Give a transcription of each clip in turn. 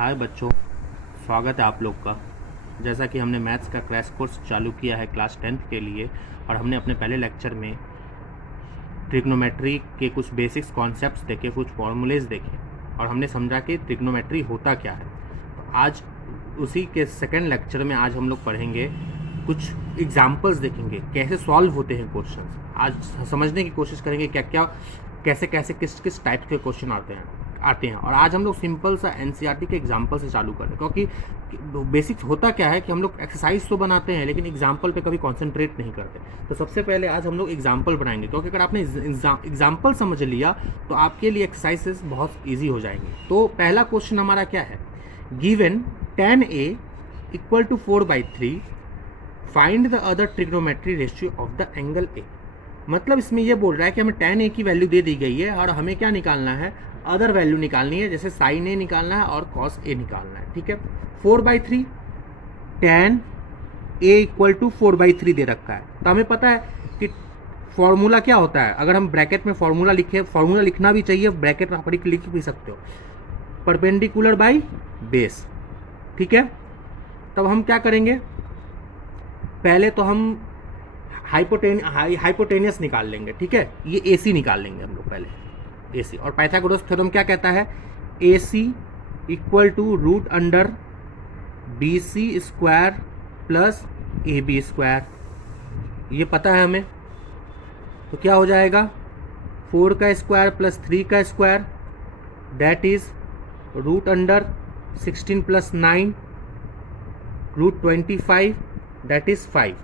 हाय बच्चों, स्वागत है आप लोग का। जैसा कि हमने मैथ्स का क्रैश कोर्स चालू किया है क्लास 10th के लिए, और हमने अपने पहले लेक्चर में ट्रिग्नोमेट्री के कुछ बेसिक्स कॉन्सेप्ट्स देखे, कुछ फॉर्मूलेज देखे, और हमने समझा कि ट्रिग्नोमेट्री होता क्या है। तो आज उसी के सेकेंड लेक्चर में आज हम लोग पढ़ेंगे, कुछ एग्जाम्पल्स देखेंगे कैसे सॉल्व होते हैं क्वेश्चंस। आज समझने की कोशिश करेंगे क्या क्या कैसे कैसे किस किस टाइप के क्वेश्चन आते हैं। और आज हम लोग सिंपल सा एनसीईआरटी के एग्जाम्पल से चालू करें, क्योंकि बेसिक्स होता क्या है कि हम लोग एक्सरसाइज तो बनाते हैं लेकिन एग्जाम्पल पे कभी कंसंट्रेट नहीं करते। तो सबसे पहले आज हम लोग एग्जाम्पल बनाएंगे, क्योंकि अगर आपने एग्जाम्पल समझ लिया तो आपके लिए एक्सरसाइजेस बहुत ईजी हो जाएंगे। तो पहला क्वेश्चन हमारा क्या है, given tan A equal to 4/3, find the other trigonometry ratio of the angle A. मतलब इसमें यह बोल रहा है कि हमें tan A की वैल्यू दे दी गई है और हमें क्या निकालना है, अदर वैल्यू निकालनी है, जैसे sin A निकालना है और cos A निकालना है। ठीक है, 4/3 tan A इक्वल टू 4/3 दे रखा है। तो हमें पता है कि फॉर्मूला क्या होता है। अगर हम ब्रैकेट में फॉर्मूला लिखे, फॉर्मूला लिखना भी चाहिए, ब्रैकेट में आप लिख भी सकते हो, परपेंडिकुलर बाई बेस। ठीक है, तब हम क्या करेंगे, पहले तो हम हाइपोटेनियस निकाल लेंगे। ठीक है, ये AC निकाल लेंगे हम लोग पहले, AC। और पाइथागोरस थ्योरम क्या कहता है, AC equal to root under BC square plus AB square, ये पता है हमें। तो क्या हो जाएगा, 4 का स्क्वायर प्लस 3 का square, that is root under 16 plus 9 root 25, that is 5।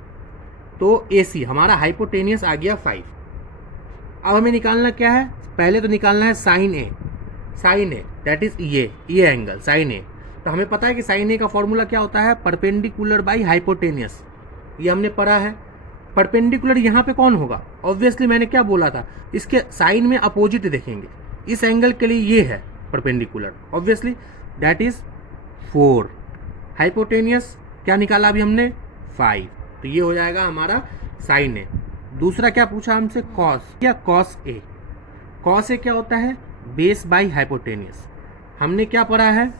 तो AC हमारा हाइपोटेनियस आ गया 5। अब हमें निकालना क्या है, पहले तो निकालना है साइन ए, दैट इज ये एंगल साइन ए। तो हमें पता है कि साइन ए का फॉर्मूला क्या होता है, परपेंडिकुलर बाई हाइपोटेनियस, ये हमने पढ़ा है। परपेंडिकुलर यहाँ पे कौन होगा, ऑब्वियसली मैंने क्या बोला था, इसके साइन में अपोजिट देखेंगे। इस एंगल के लिए ये है perpendicular, obviously that is 4। Hypotenuse क्या निकाला अभी हमने, 5। तो ये हो जाएगा हमारा साइन ए। दूसरा क्या पूछा हमसे, कॉस या कॉस ए। कॉस ए क्या होता है, बेस बाई हाइपोटेनियस। हमने क्या पढ़ा है,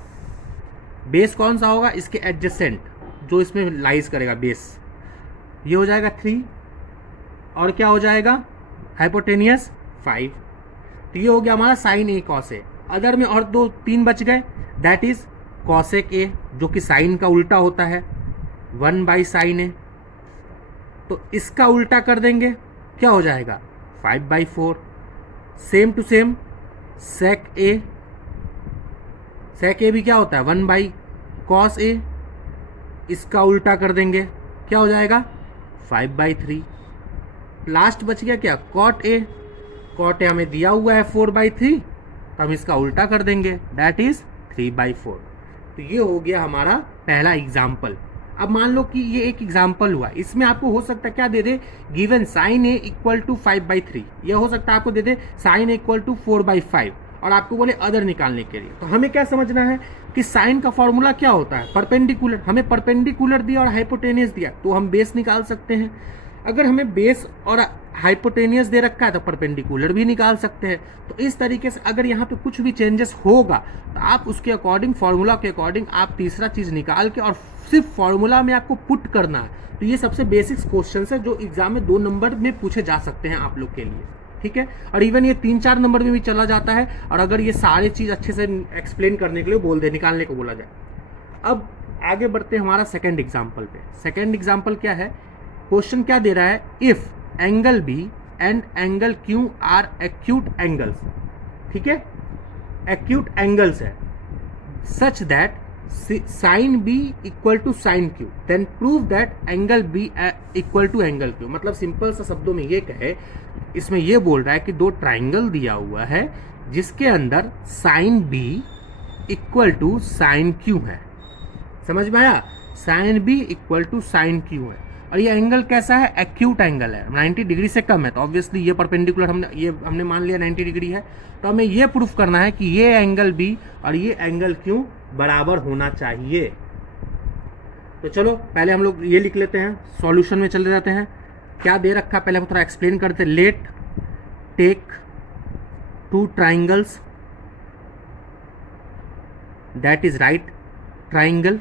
बेस कौन सा होगा, इसके एडजेसेंट जो इसमें लाइज करेगा बेस, ये हो जाएगा 3, और क्या हो जाएगा हाइपोटेनियस 5। तो ये हो गया हमारा sign A cos A. Other में और 2-3 बच गए, दैट इज कॉसेक ए, जो कि साइन का उल्टा होता है, 1/sin ए। तो इसका उल्टा कर देंगे, क्या हो जाएगा 5/4। सेम टू सेम सेक ए, सेक ए भी क्या होता है 1/cos ए, इसका उल्टा कर देंगे, क्या हो जाएगा 5/3। लास्ट बच गया क्या, कॉट ए। कॉट ए हमें दिया हुआ है 4/3, तो हम इसका उल्टा कर देंगे, दैट इज 3/4। तो ये हो गया हमारा पहला एग्जाम्पल। अब मान लो कि ये एक एग्जाम्पल हुआ, इसमें आपको हो सकता है क्या दे दे, given sine A equal to 5/3, यह हो सकता है आपको दे दे साइन इक्वल टू 4/5, और आपको बोले अदर निकालने के लिए। तो हमें क्या समझना है कि साइन का फॉर्मूला क्या होता है, परपेंडिकुलर। हमें परपेंडिकुलर दिया और हाइपोटेनियस दिया, तो हम बेस निकाल सकते हैं। अगर हमें बेस और हाइपोटेनियस दे रखा है तो परपेंडिकुलर भी निकाल सकते हैं। तो इस तरीके से अगर यहाँ पे कुछ भी चेंजेस होगा तो आप उसके अकॉर्डिंग, फॉर्मूला के अकॉर्डिंग आप तीसरा चीज निकाल के और सिर्फ फॉर्मूला में आपको पुट करना है। तो ये सबसे बेसिक्स क्वेश्चन है जो एग्जाम में 2 नंबर में पूछे जा सकते हैं आप लोग के लिए। ठीक है, और इवन ये 3-4 नंबर में भी चला जाता है, और अगर ये सारे चीज अच्छे से एक्सप्लेन करने के लिए बोल दे, निकालने को बोला जाए। अब आगे बढ़ते हैं हमारा सेकेंड एग्जाम्पल पे। सेकेंड एग्जाम्पल क्या है, क्वेश्चन क्या दे रहा है, if angle B and angle Q are acute angles. ठीक है, एक्यूट एंगल्स है, such that sine B equal to sine Q, then prove that angle B equal to angle Q. मतलब सिंपल सा शब्दों में ये कहे, इसमें ये बोल रहा है कि 2 ट्राइंगल दिया हुआ है जिसके अंदर sine B equal to sine Q है। समझ में आया, sine B equal to sine Q है, और ये एंगल कैसा है, एक्यूट एंगल है, 90 डिग्री से कम है। तो ऑब्वियसली ये परपेंडिकुलर हमने मान लिया 90 डिग्री है। तो हमें ये प्रूफ करना है कि ये एंगल बी और ये एंगल क्यू बराबर होना चाहिए। तो चलो पहले हम लोग ये लिख लेते हैं, सॉल्यूशन में चले जाते हैं। क्या दे रखा पहले हम थोड़ा एक्सप्लेन करते हैं। Let take 2 triangles that is right triangle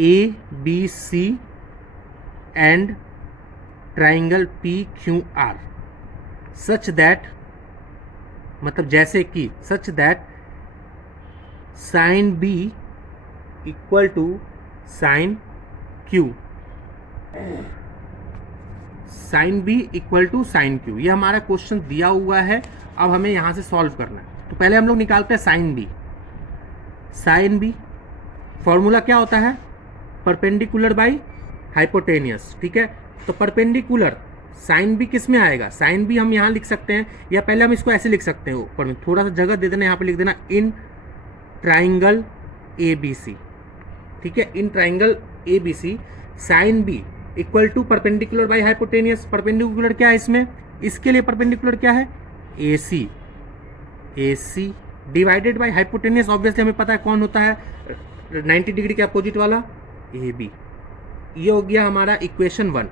ABC and triangle PQR such that, मतलब जैसे कि such that sine B equal to sine Q, sine B equal to sine Q। ये हमारा क्वेश्चन दिया हुआ है, अब हमें यहाँ से सॉल्व करना है। तो पहले हम लोग निकालते हैं sine B। Sine B formula क्या होता है? परपेंडिकुलर बाई हाइपोटेनियस, ठीक है। तो परपेंडिकुलर साइन B किस में आएगा? साइन B हम यहाँ लिख सकते हैं, या पहले हम इसको ऐसे लिख सकते हैं, ऊपर में थोड़ा सा जगह दे देना, यहाँ पे लिख देना इन ट्राइंगल ABC, ठीक है। In triangle ABC sine B equal to perpendicular by hypotenuse. Perpendicular क्या है इसमें? इसके लिए परपेंडिकुलर क्या है? AC divided by hypotenuse, obviously हमें पता है कौन होता है, 90 डिग्री के अपोजिट वाला AB। ये हो गया हमारा इक्वेशन 1।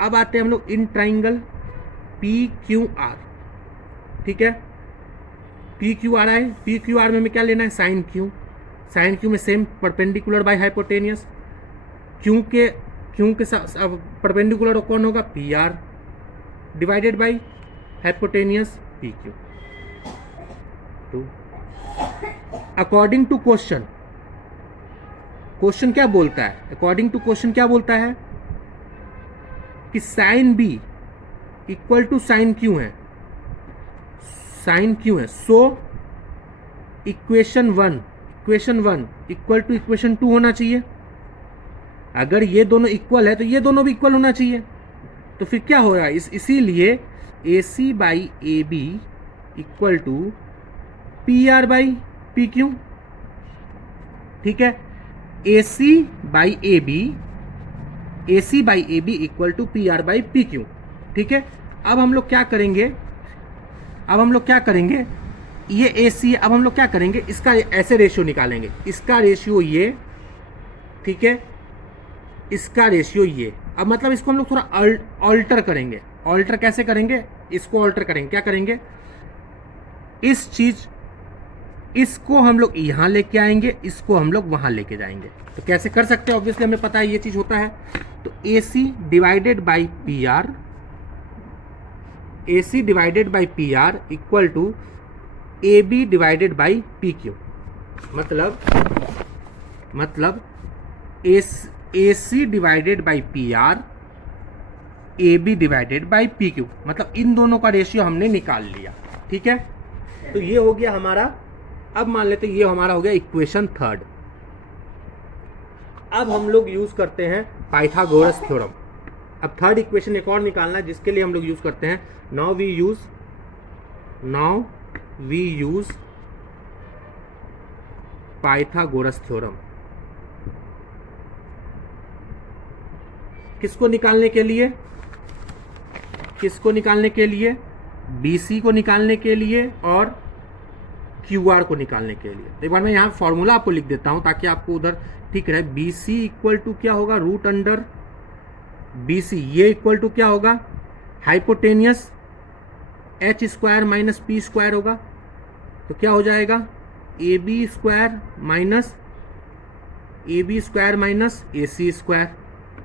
अब आते हैं हम लोग इन ट्राइंगल PQR, ठीक है। PQR आए, PQR में हमें क्या लेना है? Sine Q। साइन Q में same perpendicular by hypotenuse, Q के साथ अब परपेंडिकुलर कौन होगा? PR divided by hypotenuse PQ। According to question, question क्या बोलता है? अकॉर्डिंग टू क्वेश्चन क्या बोलता है कि sine B equal to sine Q है, साइन Q है। So equation 1 equal to equation 2 होना चाहिए। अगर ये दोनों इक्वल है तो ये दोनों भी इक्वल होना चाहिए। तो फिर क्या हो रहा है? इसीलिए AC by AB equal to PR by PQ, ठीक है। AC by AB equal to PR by PQ, ठीक है। अब हम लोग क्या करेंगे? ये AC, अब हम लोग क्या करेंगे? इसका ऐसे रेशियो निकालेंगे, इसका रेशियो ये, ठीक है, इसका रेशियो ये। अब मतलब इसको हम लोग थोड़ा ऑल्टर करेंगे। ऑल्टर कैसे करेंगे? इसको ऑल्टर करेंगे, क्या करेंगे? इसको हम लोग यहाँ लेके आएंगे, इसको हम लोग वहाँ लेके जाएंगे। तो कैसे कर सकते हैं? ऑब्वियसली हमें पता है ये चीज़ होता है। तो AC divided by PR equal to AB divided by PQ। मतलब AC divided by PR, AB divided by PQ, मतलब इन दोनों का रेशियो हमने निकाल लिया, ठीक है। तो ये हो गया हमारा, अब मान लेते हैं ये हमारा हो गया इक्वेशन 3। अब हम लोग यूज करते हैं पाइथागोरस थ्योरम। अब थर्ड इक्वेशन एक और निकालना है, जिसके लिए हम लोग यूज करते हैं now we use Pythagoras theorem. किसको निकालने के लिए? BC को निकालने के लिए और QR को निकालने के लिए। एक बार मैं यहाँ फॉर्मूला आपको लिख देता हूँ ताकि आपको उधर ठीक रहे। BC इक्वल टू क्या होगा? रूट अंडर BC, ये इक्वल टू क्या होगा? Hypotenuse H square minus P square होगा। तो क्या हो जाएगा? AB square minus AC square.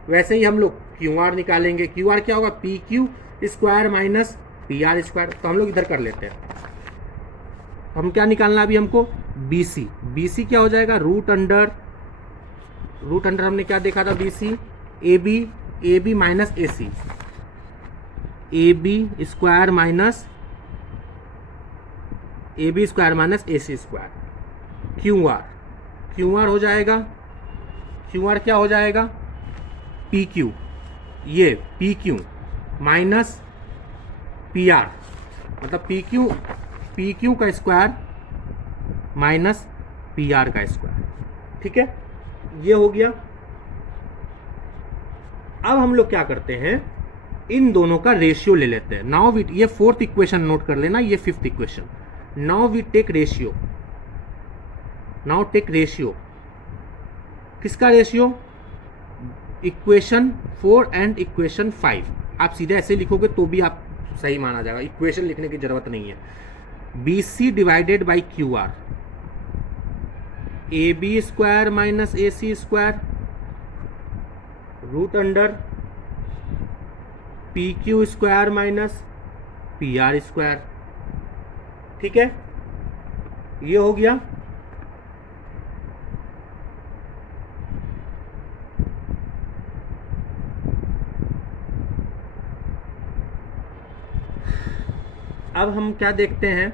वैसे ही हम लोग QR निकालेंगे। QR क्या होगा? PQ square minus PR square. तो हम लोग इधर कर लेते हैं। हम क्या निकालना अभी हमको? BC क्या हो जाएगा? रूट अंडर हमने क्या देखा था? BC AB minus AC, AB square minus AC square. QR हो जाएगा, QR क्या हो जाएगा? PQ, ये PQ माइनस PR, मतलब PQ का स्क्वायर माइनस PR का स्क्वायर, ठीक है। ये हो गया। अब हम लोग क्या करते हैं? इन दोनों का रेशियो ले लेते हैं। नाउ वी, ये फोर्थ इक्वेशन नोट कर लेना, ये fifth equation. Now we take ratio. किसका रेशियो? Equation 4 and equation 5। आप सीधे ऐसे लिखोगे तो भी आप सही माना जाएगा, इक्वेशन लिखने की जरूरत नहीं है। B C divided by Q R, A B square minus A C square root under P Q square minus P R square. ठीक है, ये हो गया। अब हम क्या देखते हैं,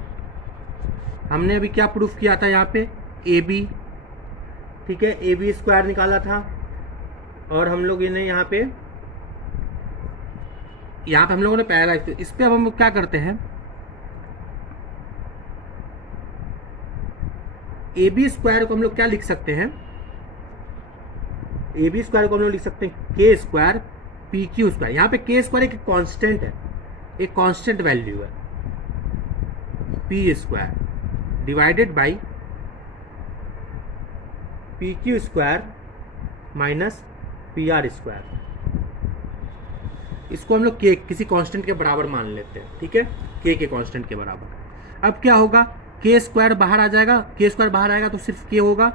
हमने अभी क्या प्रूफ किया था यहाँ पे, ए बी, ठीक है, ए बी स्क्वायर निकाला था, और हम लोग इन्हें यहाँ पे हम लोगों ने पहला, इस पे अब हम क्या करते हैं, ए बी स्क्वायर को हम लोग क्या लिख सकते हैं, ए बी स्क्वायर को हम लोग लिख सकते हैं के स्क्वायर पी क्यू स्क्वायर। यहाँ पे के स्क्वायर एक कांस्टेंट है, एक कांस्टेंट वैल्यू है, P square divided by P Q square minus P R square. इसको हम लोग के किसी कांस्टेंट के बराबर मान लेते हैं, ठीक है, के कांस्टेंट के बराबर। अब क्या होगा, के स्क्वायर बाहर आ जाएगा, के स्क्वायर बाहर आएगा तो सिर्फ के होगा,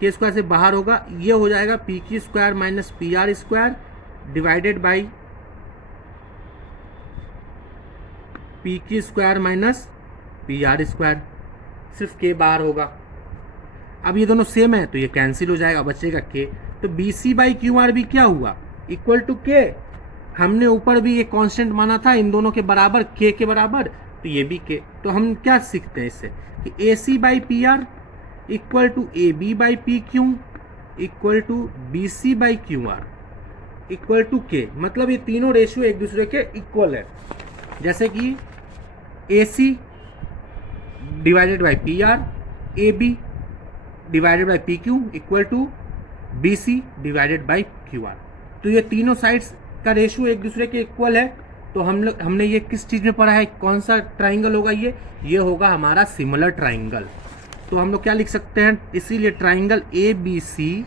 के स्क्वायर से बाहर होगा, ये हो जाएगा P Q square minus P R square divided by P Q square minus P R square, सिर्फ के बाहर होगा। अब ये दोनों सेम है तो ये कैंसिल हो जाएगा, बचेगा के। तो B C by Q R भी क्या हुआ, इक्वल टू के। हमने ऊपर भी ये कांस्टेंट माना था इन दोनों के बराबर, के बराबर, तो ये भी के। तो हम क्या सीखते हैं इससे कि A C by P R equal to A B by P Q equal to B C by Q R equal to K. मतलब ये तीनों रेशियो एक दूसरे के इक्वल है। जैसे कि A C divided by P R, A B divided by P Q equal to B C divided by Q R. तो ये तीनों साइड्स का रेशियो एक दूसरे के इक्वल है। तो हमने ये किस चीज़ में पढ़ा है, कौन सा ट्राइंगल होगा ये होगा हमारा सिमिलर ट्राइंगल। तो हम लोग क्या लिख सकते हैं, इसीलिए triangle A B C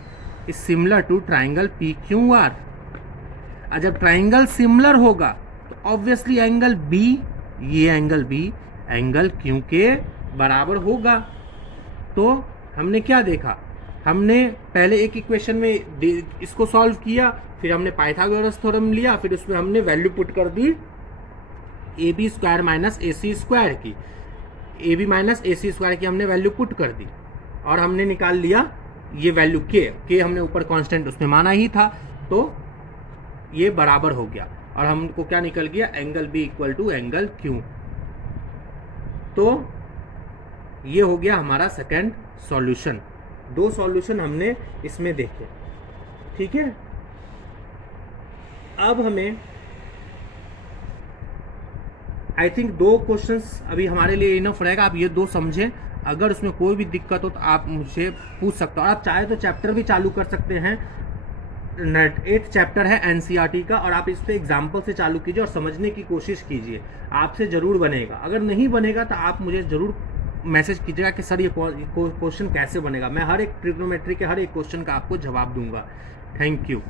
is similar to triangle P Q R. और जब ट्राइंगल सिमिलर होगा तो ऑब्वियसली एंगल बी, ये एंगल बी एंगल क्यू के बराबर होगा। तो हमने क्या देखा, हमने पहले एक इक्वेशन में इसको सॉल्व किया, फिर हमने पाइथागोरस थ्योरम लिया, फिर उसमें हमने वैल्यू पुट कर दी A B square minus A C square की, A B minus A C square की हमने वैल्यू पुट कर दी, और हमने निकाल लिया ये वैल्यू के हमने ऊपर कांस्टेंट उसमें माना ही था, तो ये बराबर हो गया। और हमको क्या निकल गया, angle B equal to angle Q. तो ये हो गया हमारा सेकंड सॉल्यूशन। दो सॉल्यूशन हमने इसमें देखे, ठीक है। अब हमें आई थिंक दो क्वेश्चंस अभी हमारे लिए इनफ रहेगा। आप ये दो समझें, अगर उसमें कोई भी दिक्कत हो तो आप मुझे पूछ सकते हो। और आप चाहे तो चैप्टर भी चालू कर सकते हैं, 8th चैप्टर है एनसीईआरटी का, और आप इस पे एग्जाम्पल से चालू कीजिए और समझने की कोशिश कीजिए, आपसे ज़रूर बनेगा। अगर नहीं बनेगा तो आप मुझे ज़रूर मैसेज कीजिएगा कि सर ये क्वेश्चन कैसे बनेगा। मैं हर एक ट्रिग्नोमेट्री के हर एक क्वेश्चन का आपको जवाब दूंगा। Thank you.